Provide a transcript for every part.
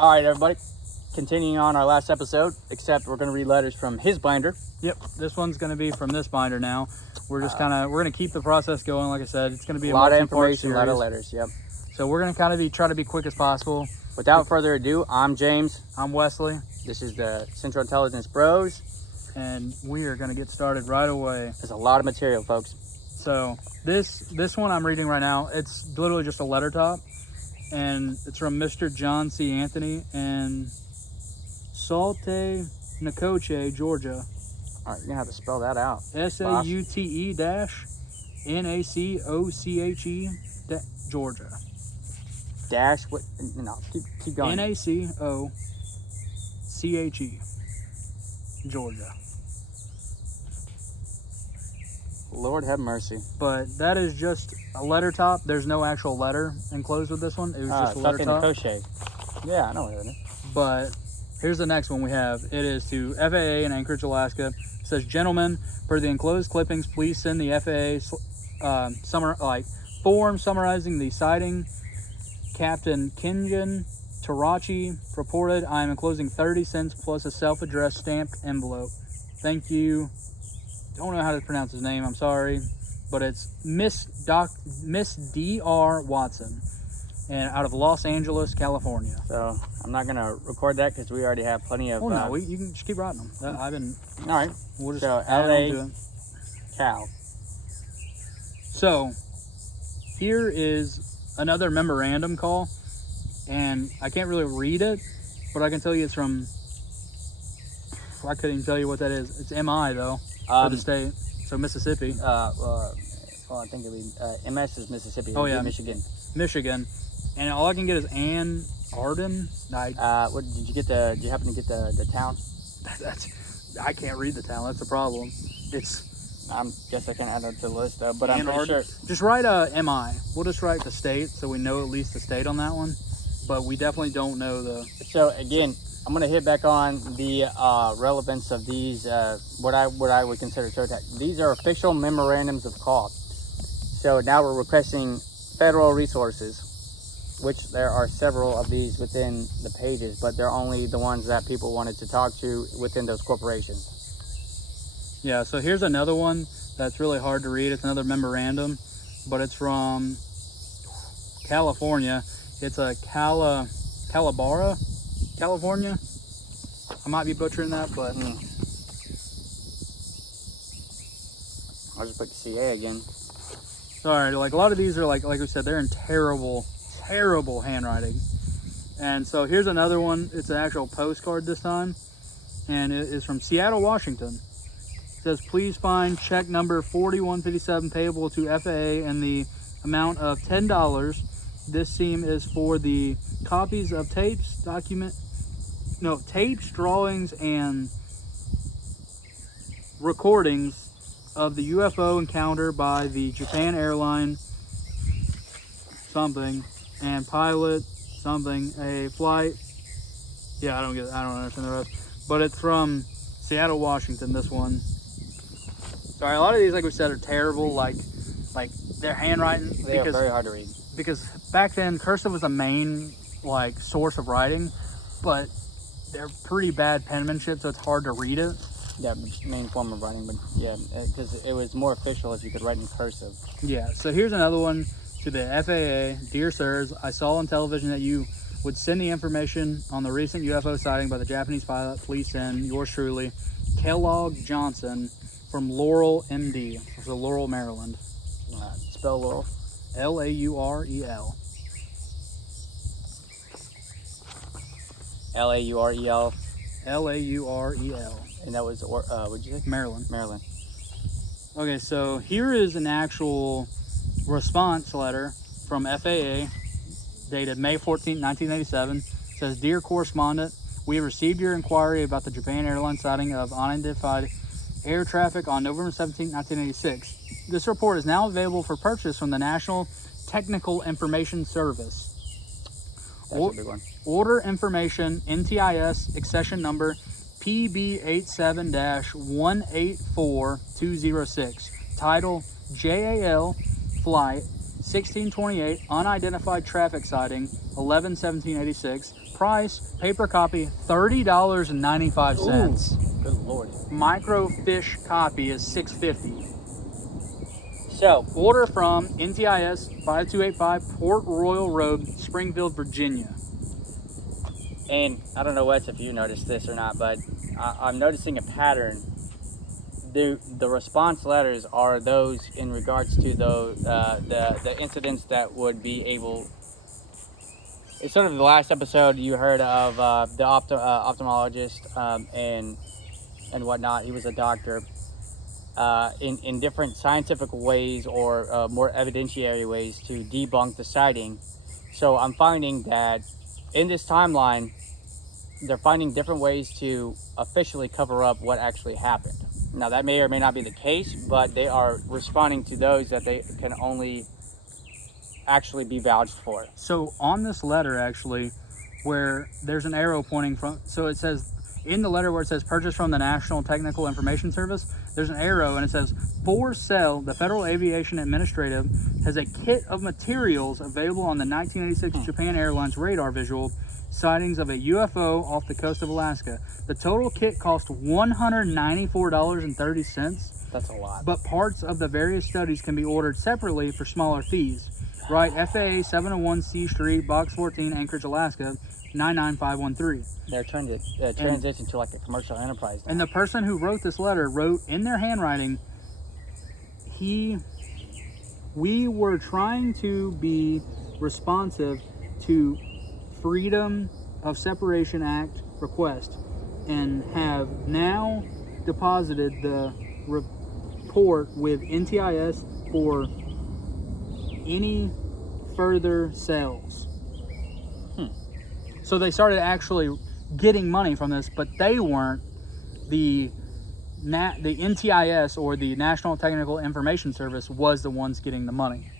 All right, everybody. Continuing on our last episode, except we're going to read letters from his binder. Yep, this one's going to be from this binder now. We're just we're going to keep the process going. Like I said, it's going to be a lot of information, a lot of letters. Yep. So we're going to try to be quick as possible. Without further ado, I'm James. I'm Wesley. This is the Central Intelligence Bros. And we are going to get started right away. There's a lot of material, folks. So this one I'm reading right now, it's literally just a letter top. And it's from Mr. John C. Anthony in Saute, Nacoche, Georgia. All right, you're going to have to spell that out. SAUTE-NACOCHE, Georgia. Dash, what? No, keep going. NACOCHE, Georgia. Lord have mercy. But that is just a letter top. There's no actual letter enclosed with this one. It was just a letter top. Crochet. Yeah, I know what it is. But here's the next one we have. It is to FAA in Anchorage, Alaska. It says, "Gentlemen, per the enclosed clippings, please send the FAA form summarizing the sighting. Captain Kenjin Tarachi reported. I am enclosing 30 cents plus a self-addressed stamped envelope. Thank you." Don't know how to pronounce his name. I'm sorry, but it's Miss D.R. Watson, and out of Los Angeles, California. So I'm not gonna record that because we already have plenty of. Oh no, you can just keep writing them. I've been. All right. We'll just so add L.A. on to it. Cal. So here is another memorandum call, and I can't really read it, but I can tell you it's from. I couldn't even tell you what that is. It's MI though. For the state, so Mississippi. Well, I think it'll be MS is Mississippi. Oh yeah, Michigan. And all I can get is Ann Arden. What did you get? Did you happen to get the town? I can't read the town. That's the problem. I guess I can add that to the list, but I'm pretty sure. Just write MI. We'll just write the state, so we know at least the state on that one. But we definitely don't know the. So again, I'm going to hit back on the relevance of these, what I would consider toe tag. These are official memorandums of call. So now we're requesting federal resources, which there are several of these within the pages, but they're only the ones that people wanted to talk to within those corporations. Yeah, so here's another one that's really hard to read. It's another memorandum, but it's from California. It's a Calabara, California. I might be butchering that, but I'll just put CA again. Sorry, like a lot of these are like we said, they're in terrible handwriting. And so here's another one. It's an actual postcard this time, and it is from Seattle, Washington. It says, "Please find check number 4157 payable to FAA in the amount of $10. This scheme is for the copies of tapes, drawings, and recordings of the UFO encounter by the Japan airline something and pilot something a flight." Yeah, I don't understand the rest, but it's from Seattle, Washington. This one. Sorry, a lot of these, like we said, are terrible. Like their handwriting. They are very hard to read. Because back then, cursive was a main source of writing, but they're pretty bad penmanship, so it's hard to read it. Yeah, main form of writing, but yeah, because it was more official if you could write in cursive. Yeah, so here's another one to the FAA. "Dear sirs, I saw on television that you would send the information on the recent UFO sighting by the Japanese pilot. Please send yours truly, Kellogg Johnson from Laurel, MD." So Laurel, Maryland. Spell Laurel. Laurel. Laurel. Laurel. And that was, what'd you say? Maryland. Okay, so here is an actual response letter from FAA dated May 14, 1987. It says, "Dear correspondent, we have received your inquiry about the Japan airline sighting of unidentified air traffic on November 17, 1986. This report is now available for purchase from the National Technical Information Service. That's a big one. Order information NTIS accession number PB87-184206. Title JAL Flight 1628, unidentified traffic sighting, 11/17/86. Price, paper copy, $30.95. Good Lord. Microfiche copy is $6.50. So, Order from NTIS 5285 Port Royal Road, Springfield, Virginia. and I don't know, Wes, if you noticed this or not, but I'm noticing a pattern. The response letters are those in regards to the incidents that would be able. It's sort of the last episode you heard of the ophthalmologist and whatnot. He was a doctor. In different scientific ways or more evidentiary ways to debunk the sighting. So I'm finding that in this timeline, they're finding different ways to officially cover up what actually happened. Now that may or may not be the case, but they are responding to those that they can only actually be vouched for. So on this letter, actually, where there's an arrow pointing from, so it says in the letter where it says purchase from the National Technical Information Service, there's an arrow and it says for sale. The Federal Aviation Administrative has a kit of materials available on the 1986 Japan Airlines radar visual sightings of a UFO off the coast of Alaska. The total kit cost $194.30. That's a lot. But parts of the various studies can be ordered separately for smaller fees. Write FAA 701 C Street, Box 14, Anchorage, Alaska, 99513. They're trying to transition to like a commercial enterprise now. And the person who wrote this letter wrote in their handwriting, we were trying to be responsive to Freedom of Separation Act request and have now deposited the report with NTIS for any further sales. So they started actually getting money from this, but they weren't. The NTIS, or the National Technical Information Service, was the ones getting the money.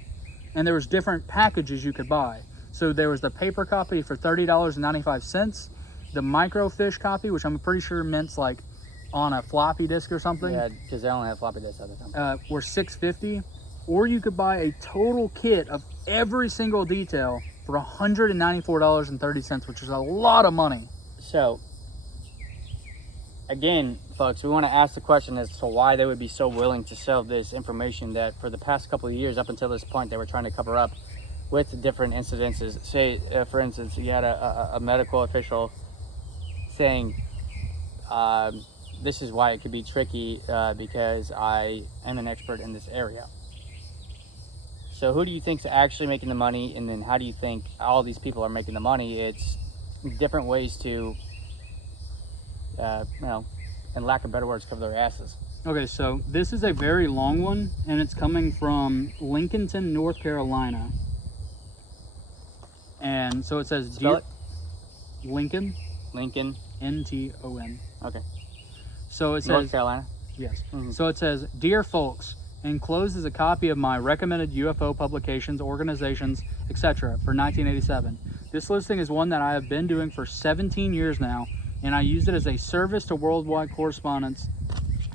And there was different packages you could buy. So there was the paper copy for $30.95, the microfiche copy, which I'm pretty sure meant like on a floppy disk or something. Yeah, because they only have floppy disks at the time. Were $6.50, or you could buy a total kit of every single detail for $194.30, which is a lot of money. So, again, folks, we want to ask the question as to why they would be so willing to sell this information that for the past couple of years, up until this point, they were trying to cover up with different incidences. Say, for instance, you had a medical official saying, this is why it could be tricky because I am an expert in this area. So who do you think's actually making the money, and then how do you think all these people are making the money? It's different ways to, in lack of better words, cover their asses. Okay, so this is a very long one, and it's coming from Lincolnton, North Carolina. And so it says, Spell it. Lincoln, Nton. Okay. So it says, North Carolina. yes. Mhm. So it says, dear folks, enclosed is a copy of my recommended UFO publications, organizations, etc. for 1987. This listing is one that I have been doing for 17 years now, and I use it as a service to worldwide correspondence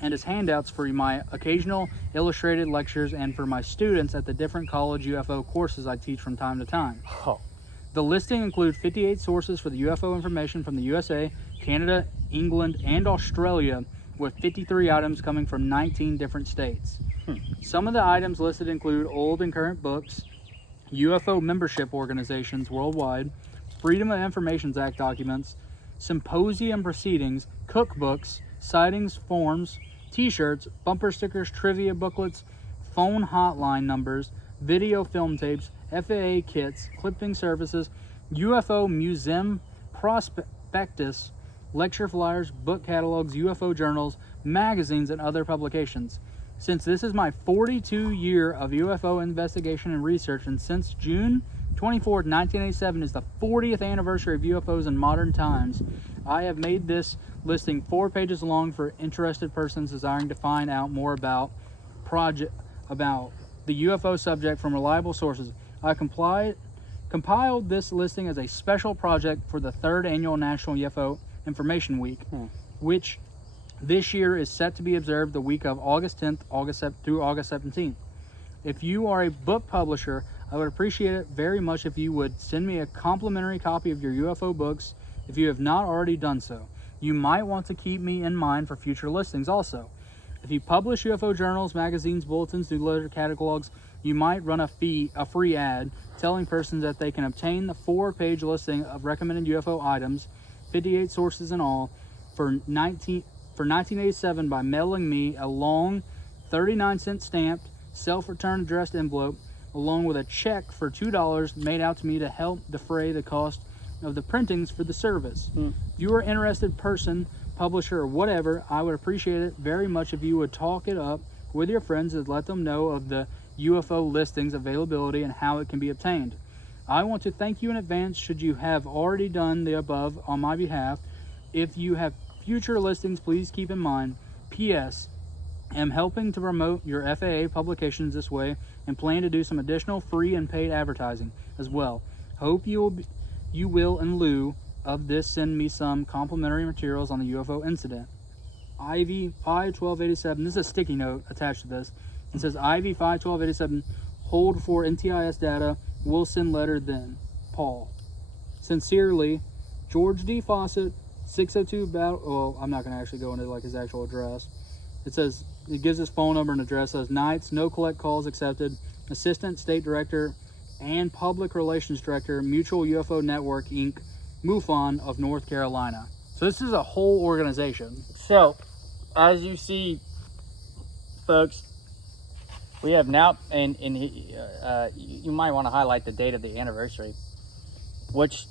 and as handouts for my occasional illustrated lectures and for my students at the different college UFO courses I teach from time to time. Oh. The listing includes 58 sources for the UFO information from the USA, Canada, England, and Australia, with 53 items coming from 19 different states. Some of the items listed include old and current books, UFO membership organizations worldwide, Freedom of Information Act documents, symposium proceedings, cookbooks, sightings forms, t-shirts, bumper stickers, trivia booklets, phone hotline numbers, video film tapes, FAA kits, clipping services, UFO museum prospectus, lecture flyers, book catalogs, UFO journals, magazines, and other publications. Since this is my 42 year of UFO investigation and research, and since June 24th, 1987 is the 40th anniversary of UFOs in modern times, I have made this listing 4 pages long for interested persons desiring to find out more about the UFO subject from reliable sources. I compiled this listing as a special project for the 3rd annual National UFO Information Week, which this year is set to be observed the week of August 10th through August 17th. If you are a book publisher, I would appreciate it very much if you would send me a complimentary copy of your UFO books if you have not already done so. You might want to keep me in mind for future listings also. If you publish UFO journals, magazines, bulletins, newsletter catalogs, you might run a free ad telling persons that they can obtain the 4-page listing of recommended UFO items, 58 sources in all, for 1987 by mailing me a long 39-cent stamped, self-return addressed envelope, along with a check for $2 made out to me to help defray the cost of the printings for the service. If you are interested person, publisher, or whatever, I would appreciate it very much if you would talk it up with your friends and let them know of the UFO listings availability and how it can be obtained. I want to thank you in advance should you have already done the above on my behalf. If you have future listings, please keep in mind. P.S. am helping to promote your FAA publications this way and plan to do some additional free and paid advertising as well. Hope you will in lieu of this send me some complimentary materials on the UFO incident. Ivy 51287, this is a sticky note attached to this. It says Ivy 51287, hold for NTIS data, will send letter then. Paul. Sincerely, George D. Fawcett, 602 Battle. Well, I'm not going to actually go into like his actual address. It says, it gives his phone number and address. It says Knights, no collect calls accepted. Assistant State Director and Public Relations Director, Mutual UFO Network, Inc., MUFON of North Carolina. So this is a whole organization. So, as you see, folks, we have now, and you might want to highlight the date of the anniversary, which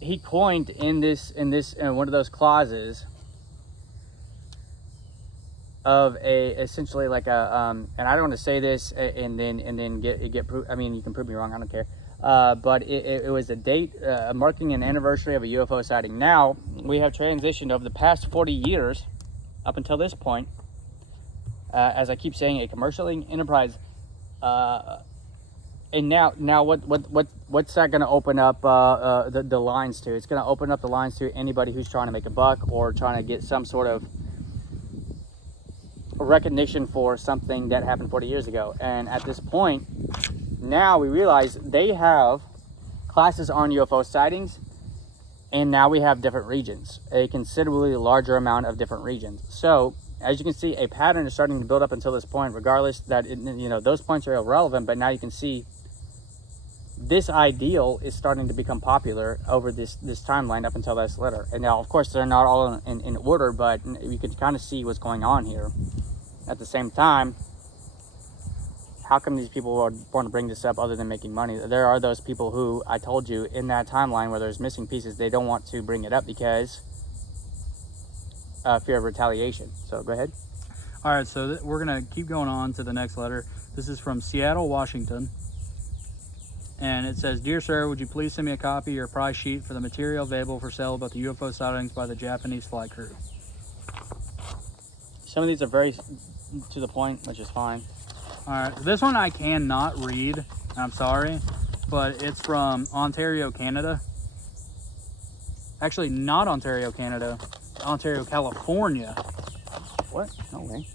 he coined in one of those clauses of essentially like a and I don't want to say this and then get proof. I mean, you can prove me wrong. I don't care. But it was a date marking an anniversary of a UFO sighting. Now we have transitioned over the past 40 years up until this point. As I keep saying, a commercial enterprise. And now what's that going to open up the lines to? It's going to open up the lines to anybody who's trying to make a buck or trying to get some sort of recognition for something that happened 40 years ago. And at this point, now we realize they have classes on UFO sightings, and now we have different regions, a considerably larger amount of different regions. So as you can see, a pattern is starting to build up until this point, regardless that those points are irrelevant, but now you can see this ideal is starting to become popular over this timeline up until this letter. And now, of course, they're not all in order, but you can kind of see what's going on here. At the same time, how come these people want to bring this up other than making money? There are those people who, I told you, in that timeline where there's missing pieces, they don't want to bring it up because fear of retaliation. So go ahead. All right, so we're going to keep going on to the next letter. This is from Seattle, Washington. And it says, Dear sir, would you please send me a copy of your price sheet for the material available for sale about the UFO sightings by the Japanese flight crew? Some of these are very to the point, which is fine. All right, this one I cannot read. I'm sorry, but it's from Ontario, Canada. Actually, not Ontario, Canada. Ontario, California. What? No way.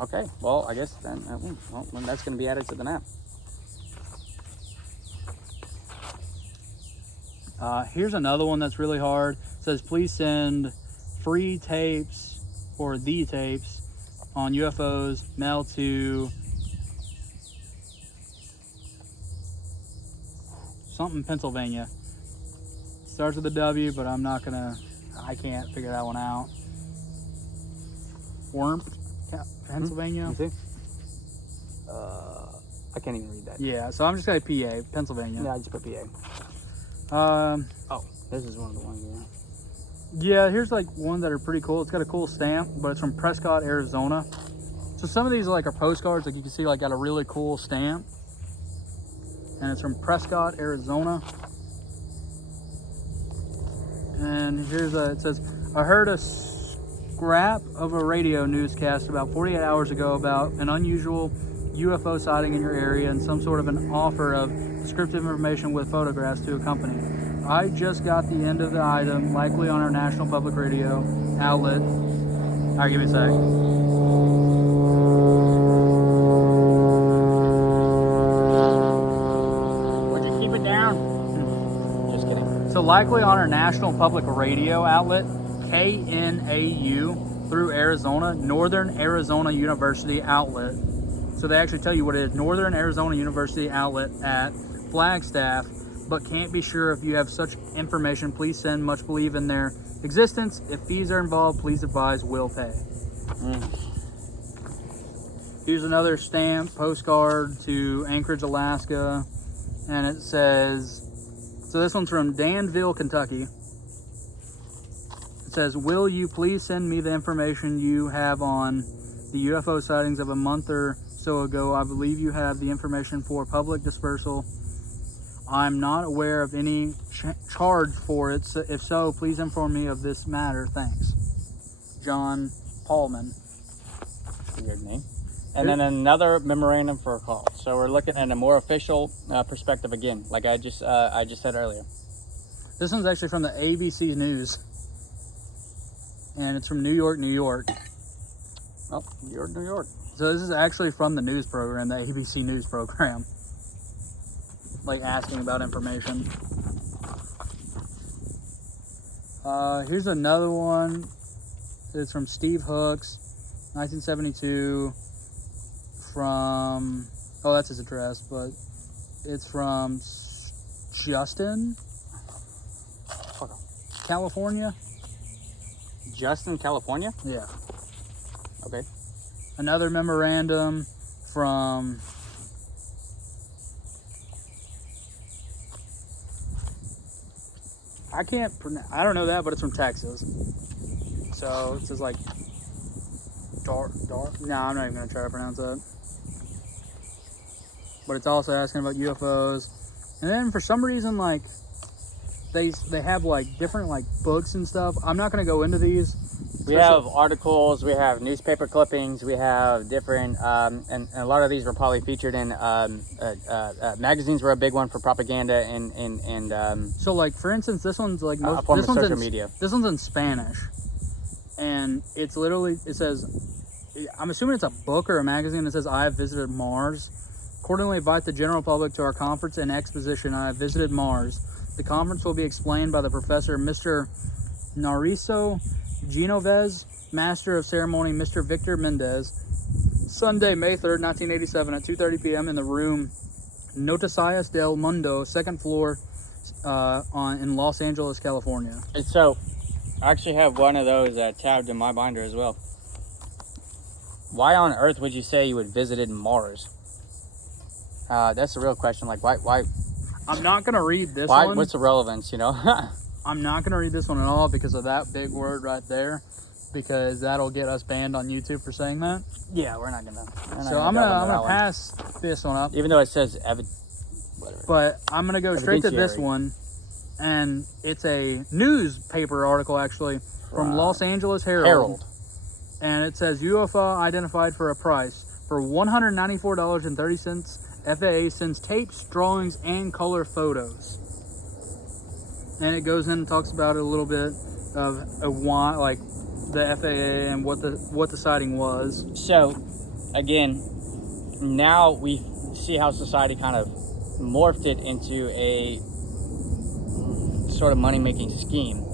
Okay, well, I guess then that's going to be added to the map. Here's another one that's really hard. It says, please send free tapes or the tapes on UFOs, mail to something, Pennsylvania. Starts with a W, but I can't figure that one out. Worm, Pennsylvania. You see? I can't even read that. Yeah, so I'm just going to PA, Pennsylvania. Yeah, I just put PA. Oh, this is one of the ones here. Yeah, here's like one that are pretty cool. It's got a cool stamp, but it's from Prescott, Arizona. So some of these are postcards, like you can see, like got a really cool stamp. And it's from Prescott, Arizona. And here's it says, I heard a scrap of a radio newscast about 48 hours ago about an unusual UFO sighting in your area and some sort of an offer of descriptive information with photographs to accompany. I just got the end of the item, likely on our national public radio outlet. All right, give me a sec. keep it down. Just kidding. So likely on our national public radio outlet, KNAU, through Arizona, Northern Arizona University outlet. So they actually tell you what it is, Northern Arizona University outlet at Flagstaff, but can't be sure if you have such information. Please send, much believe in their existence. If fees are involved, please advise, will pay. Here's another stamp postcard to Anchorage, Alaska, and it says, so this one's from Danville, Kentucky. It says, will you please send me the information you have on the UFO sightings of a month or so ago? I believe you have the information for public dispersal. I'm not aware of any charge for it. So if so, please inform me of this matter. Thanks. John Paulman. Weird name. And then another memorandum for a call. So we're looking at a more official perspective again, like I just said earlier. This one's actually from the ABC News, and it's from New York, New York. Oh, New York, New York. So this is actually from the news program, the ABC News program, like asking about information. Here's another one. It's from Steve Hooks, 1972. From, oh, that's his address, but it's from Justin, California. Justin, California? Yeah. Okay. Another memorandum from I don't know that, but it's from Texas. So it says like dark. No, I'm not even gonna try to pronounce that. But it's also asking about UFOs, and then for some reason, like they have like different like books and stuff. I'm not gonna go into these. We have articles, we have newspaper clippings, we have different, and a lot of these were probably featured in magazines. Were a big one for propaganda and so like for instance, this one's like a form of social media. This one's in Spanish, and it's literally, it says, I'm assuming it's a book or a magazine that says, I have visited Mars. Accordingly, invite the general public to our conference and exposition, I have visited Mars. The conference will be explained by the professor, Mr. Nariso Genovez, Master of Ceremony, Mr. Victor Mendez, Sunday, May 3rd, 1987 at 2:30 p.m. in the room Noticias del Mundo, second floor in Los Angeles, California. And so, I actually have one of those tabbed in my binder as well. Why on earth would you say you had visited Mars? That's the real question. Like, why? I'm not going to read this one. What's the relevance, you know? I'm not going to read this one at all because of that big word right there, because that'll get us banned on YouTube for saying that. Yeah, we're not gonna. So I'm gonna pass this one up. Even though it says whatever. But I'm gonna go straight to this one, and it's a newspaper article actually from Los Angeles Herald. And it says UFO identified for a price for $194.30. FAA sends tapes, drawings, and color photos. And it goes in and talks about it a little bit of why, like the FAA and what the sighting was. So, again, now we see how society kind of morphed it into a sort of money-making scheme,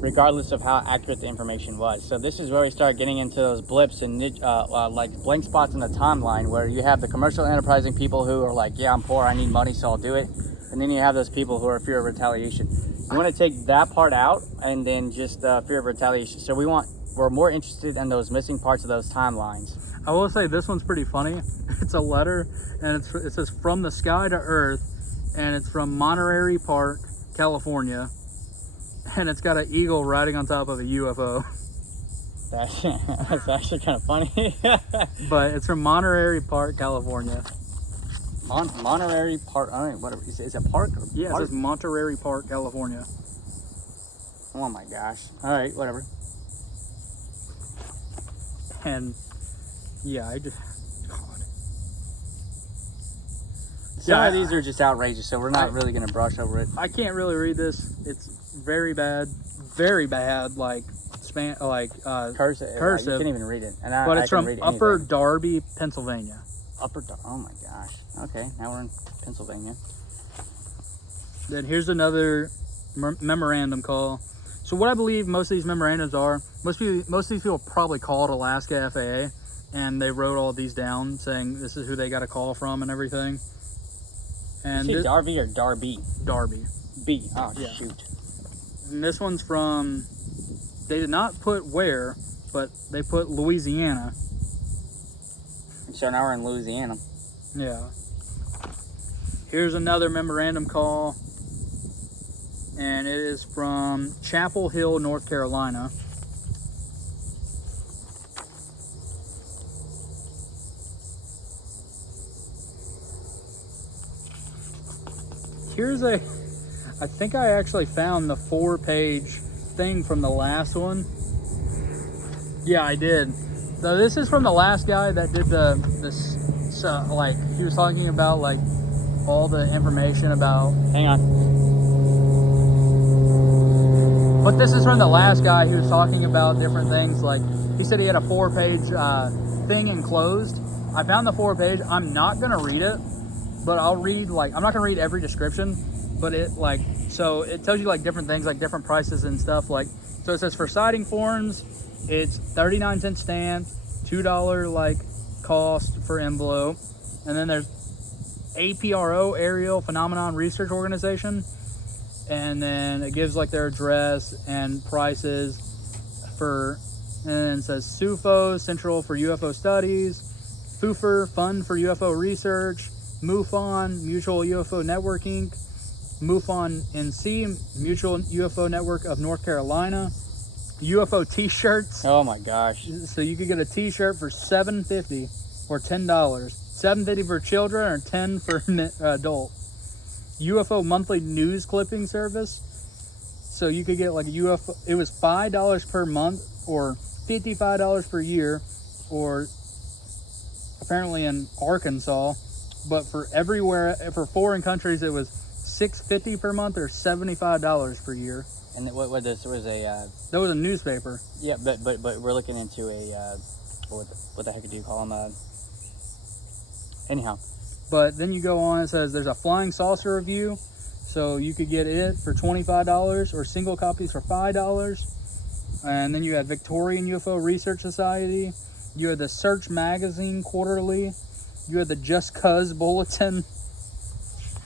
regardless of how accurate the information was. So this is where we start getting into those blips and like blank spots in the timeline, where you have the commercial enterprising people who are like, yeah, I'm poor, I need money, so I'll do it. And then you have those people who are fear of retaliation. You want to take that part out and then just fear of retaliation. So we're more interested in those missing parts of those timelines. I will say this one's pretty funny. It's a letter, and it says "From the Sky to Earth," and it's from Monterey Park, California, and it's got an eagle riding on top of a UFO. That's actually kind of funny. But it's from Monterey Park, California. Monterey Park. All right, whatever. Is it park? Or yeah, park? It says Monterey Park, California. Oh my gosh. All right, whatever. And yeah, I just God. Some of these are just outrageous, so we're not really going to brush over it. I can't really read this. It's very bad, like cursive. Cursive. You can't even read it. And but it's from Upper Darby, Pennsylvania. Oh my gosh. Okay, now we're in Pennsylvania. Then here's another memorandum call. So what I believe most of these memorandums are, most of these people probably called Alaska FAA, and they wrote all these down saying this is who they got a call from and everything. And is it Darby or Darby? Darby. B. Oh, Yeah. shoot. And this one's from, they did not put where, but they put Louisiana. So now we're in Louisiana. Yeah. Here's another memorandum call, and it is from Chapel Hill, North Carolina. Here's I think I actually found the 4-page thing from the last one. Yeah, I did. So this is from the last guy that did like, he was talking about like all the information about. Hang on. But this is from the last guy who was talking about different things. Like, he said he had a 4-page thing enclosed. I found the 4-page. I'm not gonna read it, but I'll read, like, I'm not gonna read every description, but it, like, so it tells you like different things, like different prices and stuff. Like, so it says for siding forms, it's 39-cent stamp, $2 like cost for envelope, and then there's APRO, Aerial Phenomenon Research Organization, and then it gives like their address and prices for, and it says SUFO, Central for UFO Studies, FUFR, Fund for UFO Research, MUFON, Mutual UFO Network Inc., MUFON NC, Mutual UFO Network of North Carolina, UFO t-shirts. Oh my gosh. So you could get a t-shirt for $7.50 or $10. $7.50 for children or $10 for adult. UFO monthly news clipping service. So you could get like a UFO, it was $5 per month or $55 per year, or apparently in Arkansas, but for everywhere, for foreign countries, it was $6.50 per month or $75 per year. And what this was a That was a newspaper. yeah, but we're looking into a what the heck do you call them? Anyhow, But then you go on, it says there's a flying saucer review, so you could get it for $25 or single copies for $5. And then you had Victorian UFO Research Society, you had the Search Magazine Quarterly, you had the Just Cuz Bulletin.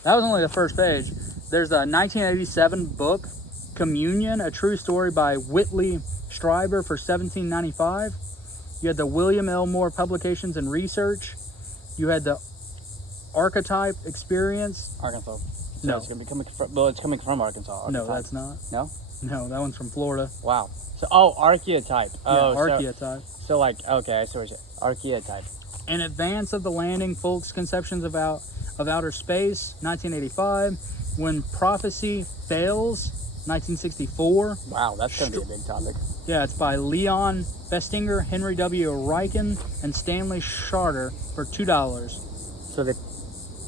That was only the first page. There's a 1987 book, Communion, a true story by Whitley Strieber for $17.95. You had the William L. Moore Publications and Research. You had the Archetype Experience. Arkansas. So No. it's gonna be coming from. Well, it's coming from Arkansas. No, Archetype. that's not. No. No, that one's from Florida. Wow. So Archetype. Oh, Yeah, Archetype. So like okay, I see what you're saying. Archetype. In advance of the landing, folks' conceptions of outer space, 1985. When prophecy fails, 1964. Wow, that's gonna be a big topic. Yeah, it's by Leon Festinger, Henry W. Riken, and Stanley Charter for $2. So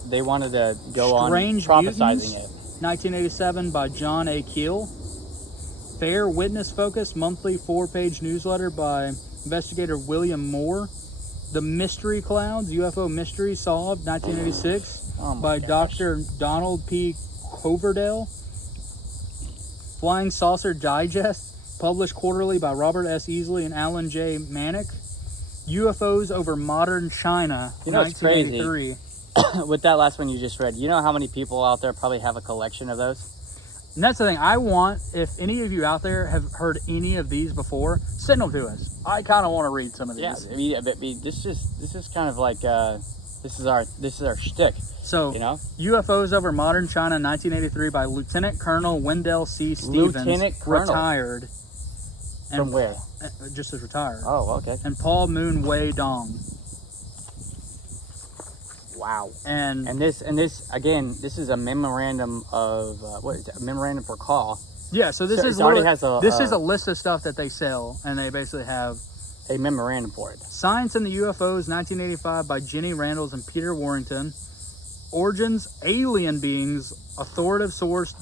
they wanted to go Strange on Mutants, prophesizing it. 1987 by John A. Keel. Fair Witness Focus, monthly 4-page newsletter by investigator William Moore. The Mystery Clouds, UFO Mystery Solved, 1986 Oh my by gosh. Dr. Donald P. Coverdale. Flying Saucer Digest, published quarterly by Robert S. Easley and Alan J. Manick. UFOs over Modern China, You know what's crazy? 1983. With that last one you just read, you know how many people out there probably have a collection of those? And that's the thing. I want, if any of you out there have heard any of these before, send them to us. I kind of want to read some of these. Yeah, I mean, this is kind of like this is our shtick, So, you know. UFOs over Modern China, 1983, by Lieutenant Colonel Wendell C. Stevens, Lieutenant Colonel? retired. From where? Just as retired. Oh, okay. And Paul Moon Wei Dong. Wow. And And this again, this is a memorandum of what is it? A memorandum for call. yeah, so this So is it already literally- has is a list of stuff that they sell, and they basically have a memorandum for it. Science and the UFOs, 1985, by Jenny Randles and Peter Warrington. Origins, Alien Beings, authoritative source,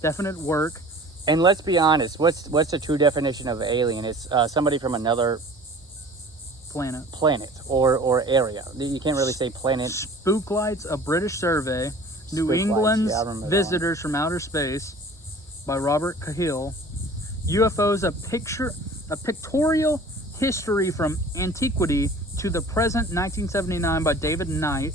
definite work. And let's be honest, what's the true definition of alien? It's somebody from another Planet. planet or area. You can't really say planet. Spooklights, a British survey. New Squick lights. England's Yeah, I remember that one. Visitors from Outer Space by Robert Cahill. UFOs, a pictorial history from antiquity to the present, 1979 by David Knight.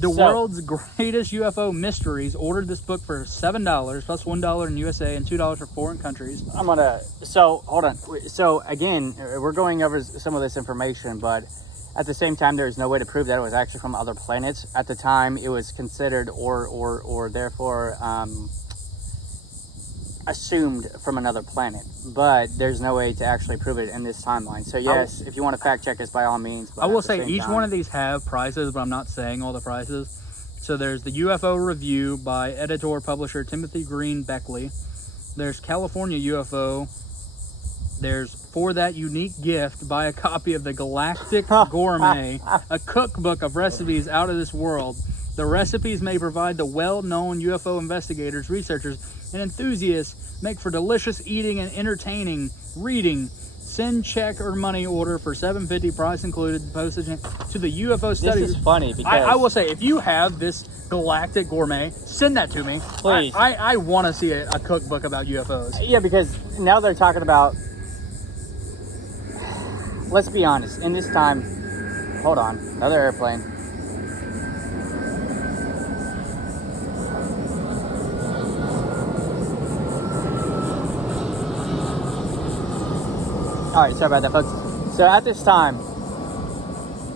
The world's greatest UFO mysteries. Ordered this book for $7 plus $1 in USA and $2 for foreign countries. Hold on. So again, we're going over some of this information, but at the same time, there's no way to prove that it was actually from other planets. At the time, it was considered or therefore assumed from another planet, but there's no way to actually prove it in this timeline. So yes, if you want to fact check us, by all means. But I will say each one of these have prices, but I'm not saying all the prices. So there's the UFO Review by editor publisher Timothy Green Beckley. There's California UFO. There's For That Unique Gift, buy a copy of the Galactic Gourmet, a cookbook of recipes out of this world. The recipes may provide the well-known UFO investigators, researchers, and enthusiasts make for delicious eating and entertaining reading. Send check or money order for $7.50, price included, postage to the UFO studies. This is funny because I will say, if you have this Galactic Gourmet, send that to me. Please. I want to see a cookbook about UFOs. Yeah, because now they're talking about. Let's be honest. In this time, hold on, another airplane. All right, sorry about that, folks. So at this time,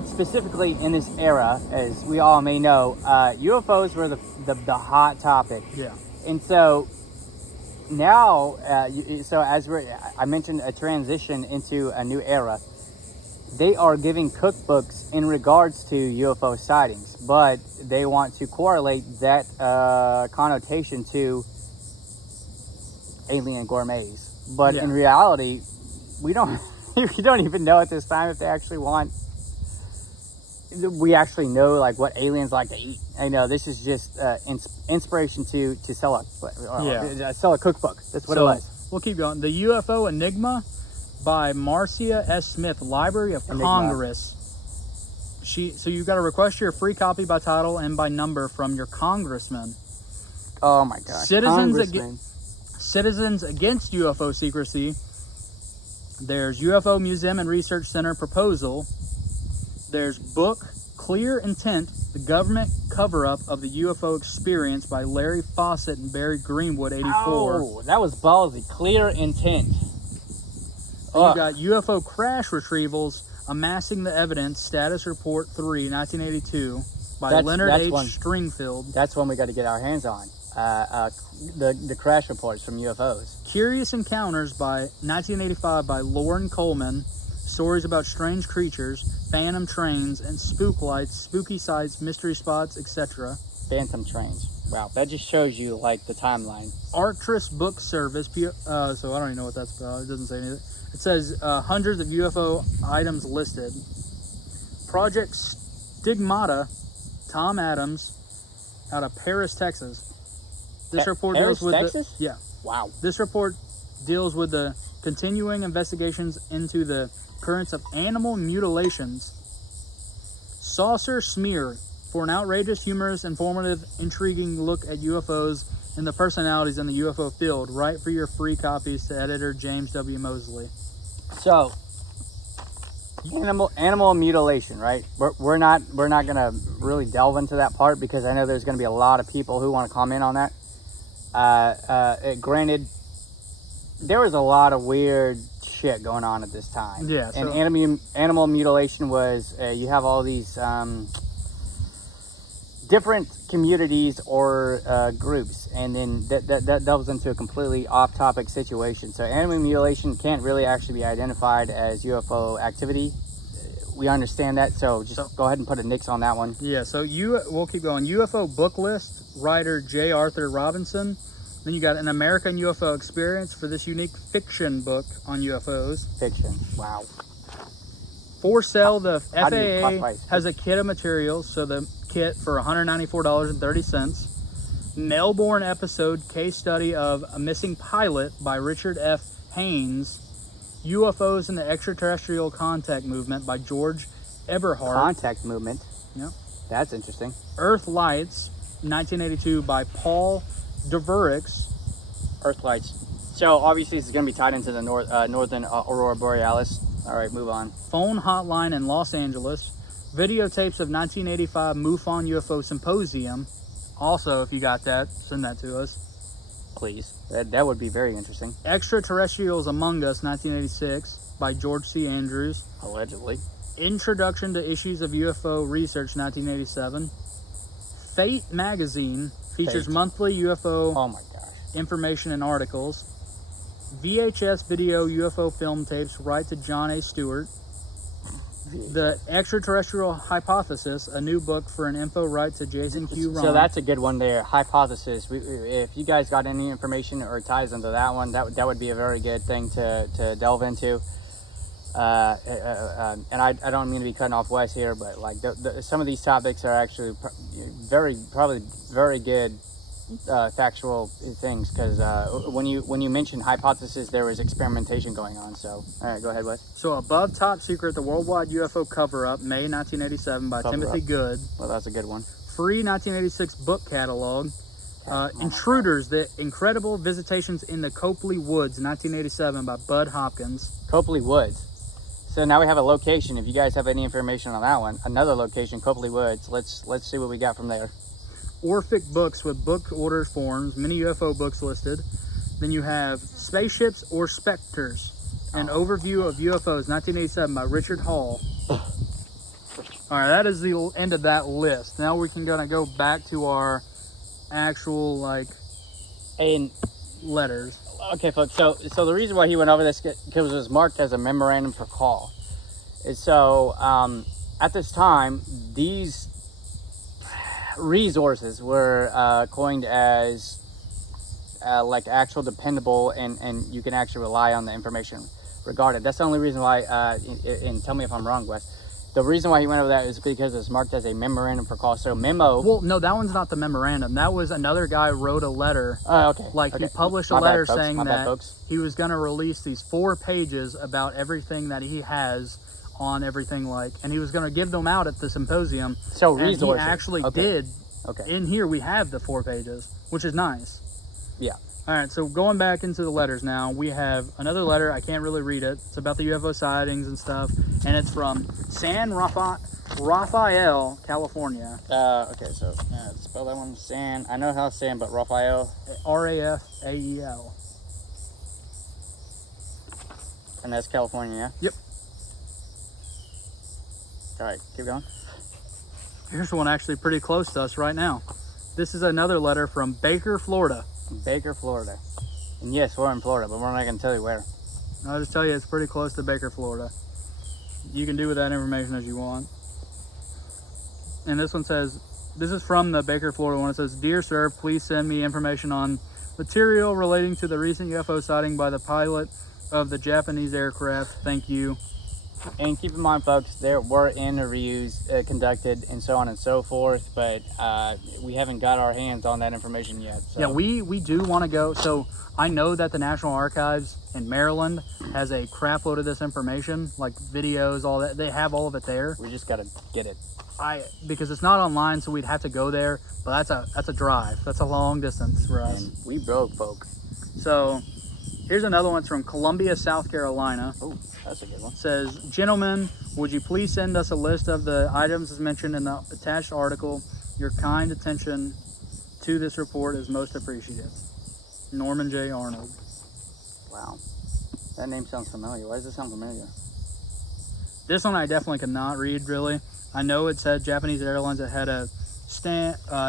specifically in this era, as we all may know, UFOs were the hot topic. Yeah. And so now, I mentioned a transition into a new era. They are giving cookbooks in regards to UFO sightings, but they want to correlate that connotation to alien gourmets. But in reality, we don't even know at this time if they actually want. We actually know like what aliens like to eat. I know this is just inspiration to sell a cookbook. That's what it was. We'll keep going. The UFO Enigma by Marcia S. Smith, Library of Congress. So you've got to request your free copy by title and by number from your congressman. Oh my gosh. Citizens Against UFO Secrecy. There's UFO Museum and Research Center proposal. There's book Clear Intent, the government cover-up of the UFO experience by Larry Fawcett and Barry Greenwood, 84. Oh, that was ballsy. Clear Intent. You got UFO Crash Retrievals, Amassing the Evidence, Status Report 3, 1982 by Leonard H. Stringfield. That's one we got to get our hands on. The crash reports from UFOs. Curious Encounters by 1985 by Lauren Coleman. Stories about strange creatures, phantom trains, and spook lights, spooky sights, mystery spots, etc. Phantom trains. Wow, that just shows you like the timeline. Arcturus Book Service. So I don't even know what that's about. It doesn't say anything. It says hundreds of UFO items listed. Project Stigmata, Tom Adams, out of Paris, Texas. This report deals with Texas? Wow. This report deals with the continuing investigations into the occurrence of animal mutilations. Saucer Smear, for an outrageous, humorous, informative, intriguing look at UFOs and the personalities in the UFO field. Write for your free copies to editor James W. Mosley. So, animal mutilation, right? We're not gonna really delve into that part because I know there's gonna be a lot of people who want to comment on that. Granted, there was a lot of weird shit going on at this time. Yeah. And animal mutilation was you have all these different communities or groups, and then that delves into a completely off-topic situation. So animal mutilation can't really actually be identified as UFO activity. We understand that, so just go ahead and put a nix on that one. Yeah, so we'll keep going. UFO book list, writer J. Arthur Robinson. Then you got An American UFO Experience for this unique fiction book on UFOs. Fiction, wow. For sale, the FAA has a kit of materials, so the kit for $194.30. Melbourne episode case study of A Missing Pilot by Richard F. Haynes. UFOs and the Extraterrestrial Contact Movement by George Eberhard. Contact movement. Yep. That's interesting. Earth Lights, 1982 by Paul Deverix. Earth lights. So obviously this is going to be tied into the northern aurora borealis. All right, move on. Phone hotline in Los Angeles. Videotapes of 1985 MUFON UFO Symposium. Also, if you got that, send that to us. Please. That would be very interesting. Extraterrestrials Among Us, 1986, by George C. Andrews. Allegedly. Introduction to Issues of UFO Research, 1987. Fate magazine features Fate. monthly UFO Oh my gosh. information and articles. VHS video UFO film tapes, right to John A. Stewart. The Extraterrestrial Hypothesis, a new book for an info right to Jason Q. Ron. So that's a good one there. Hypothesis. If you guys got any information or ties into that one, that would be a very good thing to delve into. And I don't mean to be cutting off Wes here, but like some of these topics are actually probably very good factual things, because when you mention hypothesis, there was experimentation going on. So all right, go ahead, Wes. So Above Top Secret, the Worldwide UFO Cover-Up, May 1987 by Timothy Good. Well, that's a good one. Free 1986 book catalog. Intruders, The Incredible Visitations in the Copley Woods, 1987 by Bud Hopkins. Copley Woods. So now we have a location. If you guys have any information on that one, another location, Copley Woods. Let's see what we got from there. Orphic Books with book order forms, many UFO books listed. Then you have Spaceships or Specters, an overview of UFOs, 1987 by Richard Hall. All right, that is the end of that list. Now we can go back to our actual And letters. okay, folks. So the reason why he went over this, because it was marked as a memorandum for call, is so at this time these resources were coined as like actual dependable, and you can actually rely on the information regarded. That's the only reason why, and tell me if I'm wrong, Wes. The reason why he went over that is because it's marked as a memorandum for call. So memo. Well, no, that one's not the memorandum. That was another guy wrote a letter. Okay. He published a letter saying that he was going to release these 4 pages about everything that he has on everything, and he was going to give them out at the symposium. So and resources. he actually did. Okay. In here we have the 4 pages, which is nice. Yeah. All right, so going back into the letters now, we have another letter. I can't really read it. It's about the UFO sightings and stuff, and it's from San Rafael, California. Okay, so spell that one. San. I know how San, but Rafael. Rafael. And that's California, yeah? Yep. All right, keep going. Here's one actually pretty close to us right now. This is another letter from Baker, Florida. Baker, Florida. And yes, we're in Florida, but we're not going to tell you where. I'll just tell you it's pretty close to Baker, Florida. You can do with that information as you want. And this one says, this is from the Baker, Florida one. It says, Dear sir, please send me information on material relating to the recent UFO sighting by the pilot of the Japanese aircraft. Thank you. And keep in mind, folks, there were interviews conducted and so on and so forth, but we haven't got our hands on that information yet. So. Yeah, we do want to go. So I know that the National Archives in Maryland has a crap load of this information, like videos, all that. They have all of it there. We just got to get it. Because it's not online, so we'd have to go there. But that's a drive. That's a long distance for us. And we broke, folk. So here's another one. It's from Columbia, South Carolina. Oh, that's a good one. It says, gentlemen, would you please send us a list of the items as mentioned in the attached article? Your kind attention to this report is most appreciated. Norman J. Arnold. Wow. That name sounds familiar. Why does it sound familiar? This one I definitely could not read, really. I know it said Japanese Airlines that had a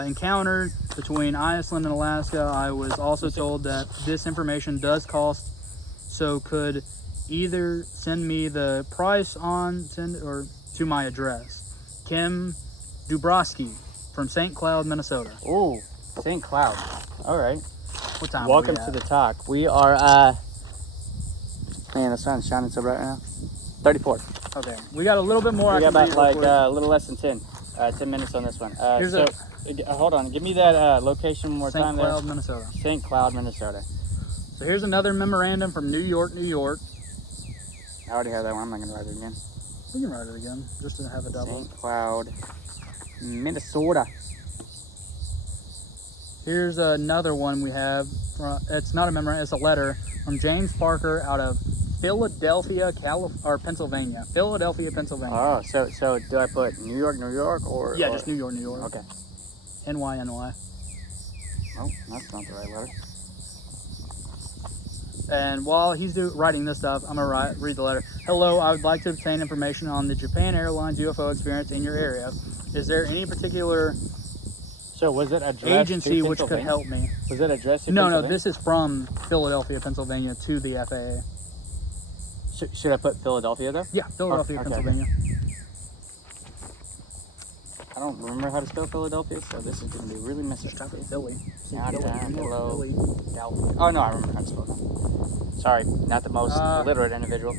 encounter between Iceland and Alaska. I was also told that this information does cost, so could either send me the price or to my address. Kim Dubrowski from St. Cloud, Minnesota. Oh, St. Cloud. All right. What time? Welcome to the talk. We are, man, the sun's shining so bright right now. 34. Okay, we got a little bit more. We got about a little less than 10 minutes on this one. Hold on, give me that location one more time. St. Cloud, Minnesota. St. Cloud, Minnesota. So here's another memorandum from New York, New York. I already have that one. I'm not gonna write it again. We can write it again, just to have a double. St. Cloud, Minnesota. Here's another one we have. It's not a memorandum, it's a letter from James Parker out of Philadelphia, Pennsylvania. Philadelphia, Pennsylvania. Oh, so do I put New York, or? Yeah, or... just New York, New York. Okay. NY, NY. Oh, that's not the right letter. And while he's writing this stuff, I'm going to read the letter. Hello, I would like to obtain information on the Japan Airlines UFO experience in your area. Is there any particular So was it addressed agency to which could help me? Was it addressed to No, Pennsylvania? this is from Philadelphia, Pennsylvania to the FAA. Should I put Philadelphia there? Yeah, Philadelphia, okay. Pennsylvania. I don't remember how to spell Philadelphia, so this is going to be really messy. Just type in Philly. Hello. Oh, no, I remember how to spell that. Sorry, not the most literate individual.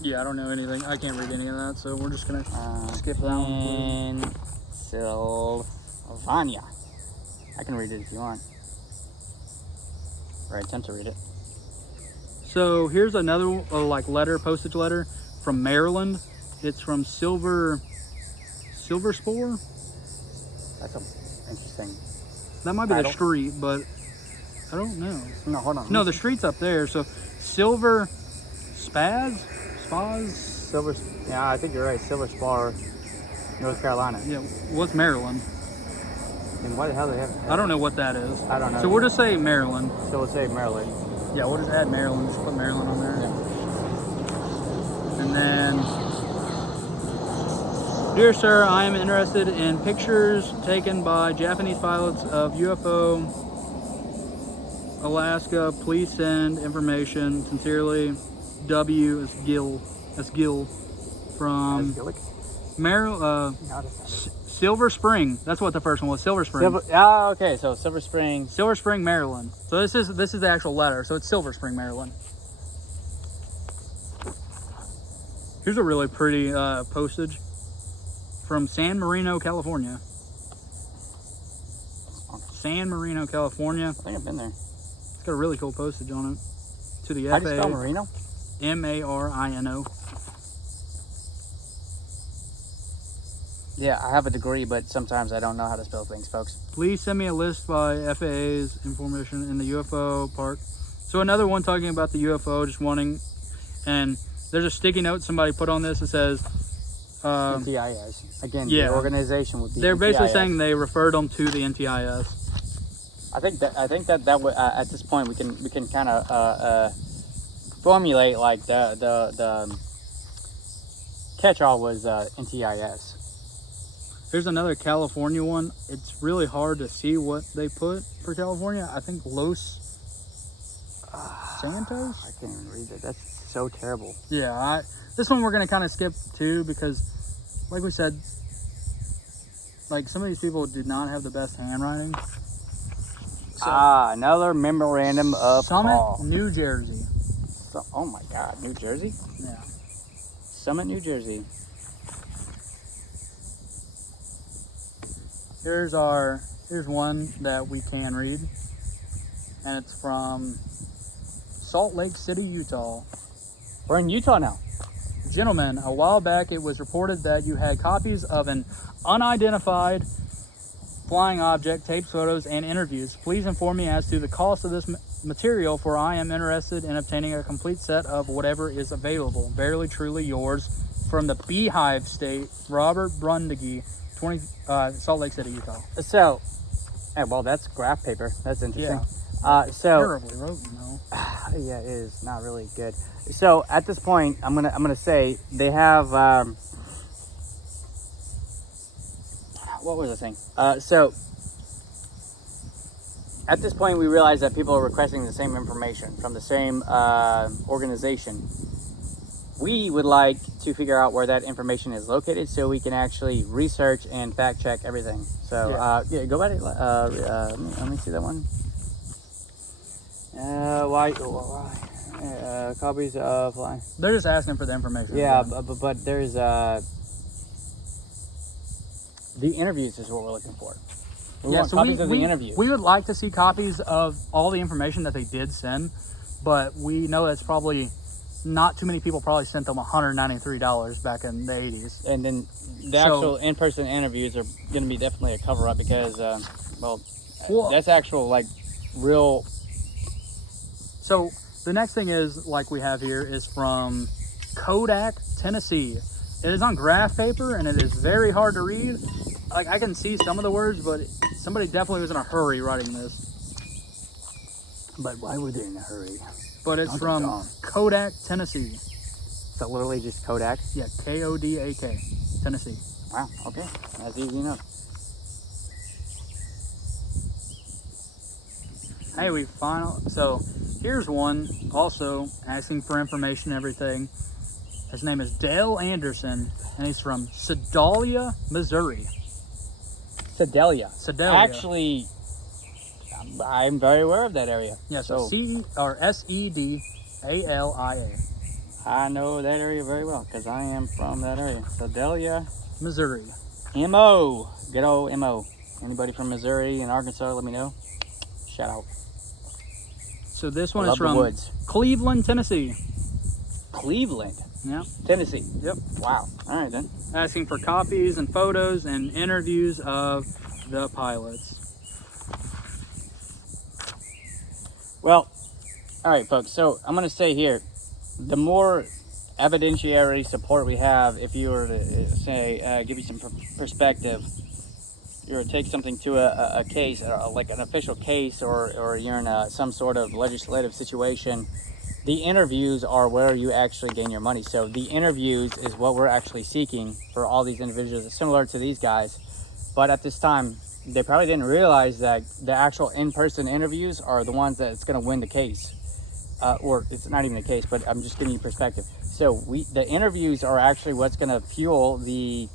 Yeah, I don't know anything. I can't read any of that, so we're just going to skip that one. Pennsylvania. I can read it if you want. Or attempt to read it. So here's another letter, postage letter from Maryland. It's from Silver Spore. That's interesting. That might be title. the street, but I don't know. No, hold on. No, the street's up there. So Silver Spaz? Silver. Yeah, I think you're right. Silver Spar, North Carolina. Yeah, what's Maryland? And why the hell do they have? I don't know what that is. I don't know. So we'll just say Maryland. So we'll say Maryland. Yeah, we'll just add Maryland. Just put Maryland on there. Yeah. And then, dear sir, I am interested in pictures taken by Japanese pilots of UFO Alaska. Please send information. Sincerely, W. S. Gill from Silver Spring. That's what the first one was. Silver Spring. Okay. So Silver Spring. Silver Spring, Maryland. So this is the actual letter. So it's Silver Spring, Maryland. Here's a really pretty postage from San Marino, California. San Marino, California. I think I've been there. It's got a really cool postage on it. To the How FAA. do you spell Marino? Marino. Yeah, I have a degree, but sometimes I don't know how to spell things, folks. Please send me a list by FAA's information in the UFO park. So another one talking about the UFO, just wanting, and there's a sticky note somebody put on this that says NTIS. Again, yeah, the organization would be they're basically NTIS. saying they referred them to the NTIS. I think that would, at this point we can kind of formulate like the catch-all was NTIS. Here's another California one. It's really hard to see what they put for California. I think Los Santos? I can't even read it. That's so terrible. Yeah, this one we're going to kind of skip too because, like we said, like some of these people did not have the best handwriting. So, another memorandum of Summit, call. New Jersey. So, oh my God, New Jersey? Yeah. Summit, New Jersey. Here's one that we can read, and it's from Salt Lake City, Utah. We're in Utah now. Gentlemen, a while back it was reported that you had copies of an unidentified flying object, taped photos, and interviews. Please inform me as to the cost of this material, for I am interested in obtaining a complete set of whatever is available. Verily, truly yours, from the Beehive State, Robert Brundage, Salt Lake City, Utah. So, well, that's graph paper. That's interesting. Yeah. So Terribly wrote, you know. yeah, it is not really good. So at this point, I'm gonna say they have what was the thing? So at this point, we realize that people are requesting the same information from the same organization. We would like to figure out where that information is located so we can actually research and fact check everything. So yeah, go back. Let me see that one. Why? Copies of flying. They're just asking for the information. Yeah, but there's the interviews is what we're looking for. We want copies of the interviews. We would like to see copies of all the information that they did send, but we know that's probably not too many people probably sent them $193 back in the 80s. And then the actual in-person interviews are going to be definitely a cover-up because, well, that's actual, like, real. So the next thing is, like we have here, is from Kodak, Tennessee. It is on graph paper, and it is very hard to read. Like, I can see some of the words, but somebody definitely was in a hurry writing this. But why were they in a hurry? But it's from Kodak, Tennessee. So literally just Kodak? Yeah, Kodak, Tennessee. Wow, okay. That's easy enough. Hey, so here's one also asking for information and everything. His name is Dale Anderson, and he's from Sedalia, Missouri. Sedalia. Actually, I'm very aware of that area. Yeah, so Sedalia. I know that area very well because I am from that area. Sedalia, Missouri. M.O. Good old M.O. Anybody from Missouri and Arkansas, let me know. Shout out. So this one is from Cleveland, Tennessee. Cleveland? Yeah. Tennessee? Yep. Wow. All right, then. Asking for copies and photos and interviews of the pilots. Well, all right, folks. So I'm going to say here, the more evidentiary support we have, if you were to say, give you some perspective, you were to take something to a case, like an official case, or you're in some sort of legislative situation, the interviews are where you actually gain your money. So the interviews is what we're actually seeking for all these individuals. It's similar to these guys, but at this time, they probably didn't realize that the actual in-person interviews are the ones that's going to win the case. Or it's not even a case, but I'm just giving you perspective. So the interviews are actually what's going to fuel the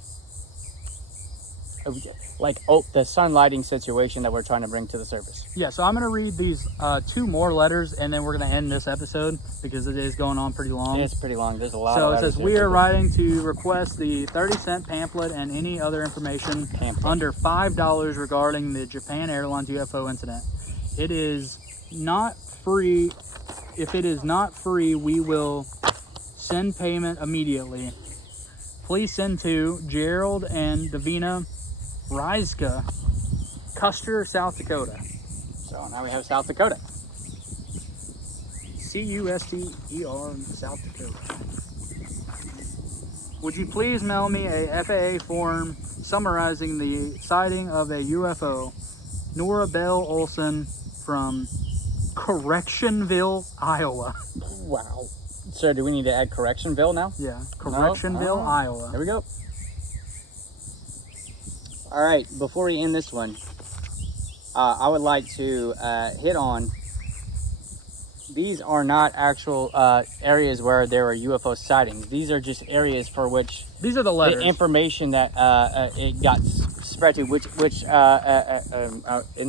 the sunlighting situation that we're trying to bring to the surface. Yeah, so I'm going to read these two more letters, and then we're going to end this episode because it is going on pretty long. It's pretty long. There's a lot of letters. So it says, we are writing to request the 30-cent pamphlet and any other information under $5 regarding the Japan Airlines UFO incident. It is not free. If it is not free, we will send payment immediately. Please send to Gerald and Davina Reiska, Custer, South Dakota. So now we have South Dakota. Custer, South Dakota. Would you please mail me a FAA form summarizing the sighting of a UFO? Nora Bell Olson from Correctionville, Iowa. Wow. So do we need to add Correctionville now? Yeah, Correctionville, Iowa. There we go. All right, before we end this one, I would like to hit on, these are not actual areas where there are UFO sightings. These are just areas for which these are the letters. The information that it got spread to, which in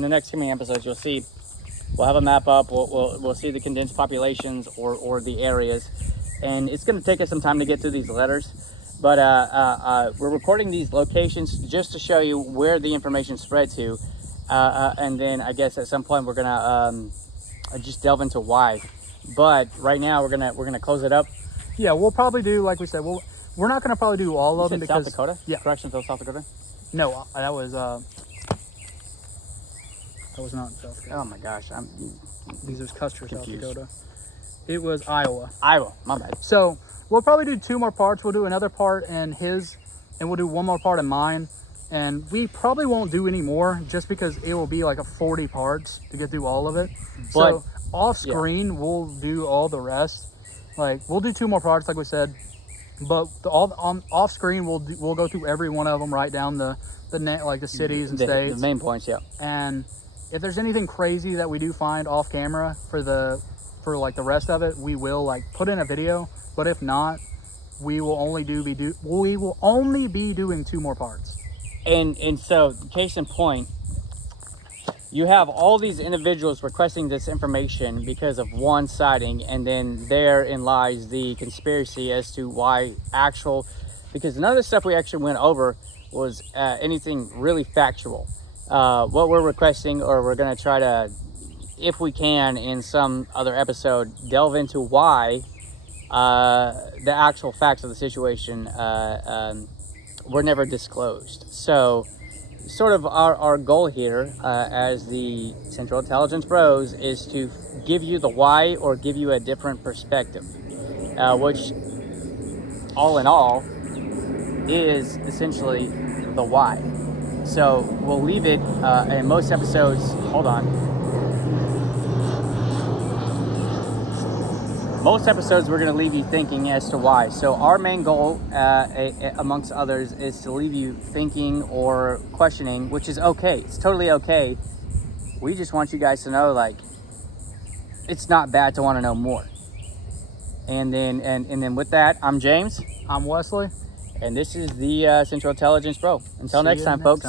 the next coming episodes you'll see. We'll have a map up. We'll see the condensed populations or the areas, and it's going to take us some time to get through these letters. But we're recording these locations just to show you where the information spread to, and then I guess at some point we're gonna just delve into why. But right now we're gonna close it up. Yeah, we'll probably do, like we said, we're not gonna probably do all of them because South Dakota. Yeah, Correctionville, South Dakota. No, that was not South Dakota. Oh my gosh, These are Custer, South Dakota. It was Iowa. Iowa, my bad. So we'll probably do two more parts. We'll do another part in his, and we'll do one more part in mine. And we probably won't do any more just because it will be like 40 parts to get through all of it. But so off screen, we'll do all the rest. Like, we'll do two more parts, like we said. But off screen, we'll go through every one of them, write down the cities and states. The main points, yeah. And if there's anything crazy that we do find off camera for the rest of it, we will put in a video. But if not, we will only be doing two more parts. And so, case in point, you have all these individuals requesting this information because of one sighting, and then therein lies the conspiracy as to why because none of the stuff we actually went over was anything really factual. What we're requesting, or we're going to try to, if we can, in some other episode, delve into why the actual facts of the situation were never disclosed. So, sort of our goal here as the Central Intelligence Bros is to give you the why or give you a different perspective, which all in all is essentially the why. So we'll leave it in most episodes. Hold on. Most episodes we're going to leave you thinking as to why. So our main goal, amongst others, is to leave you thinking or questioning, which is okay. It's totally okay. We just want you guys to know, like, it's not bad to want to know more. And then with that, I'm James. I'm Wesley. And this is the Central Intelligence Bro. Until next time, folks.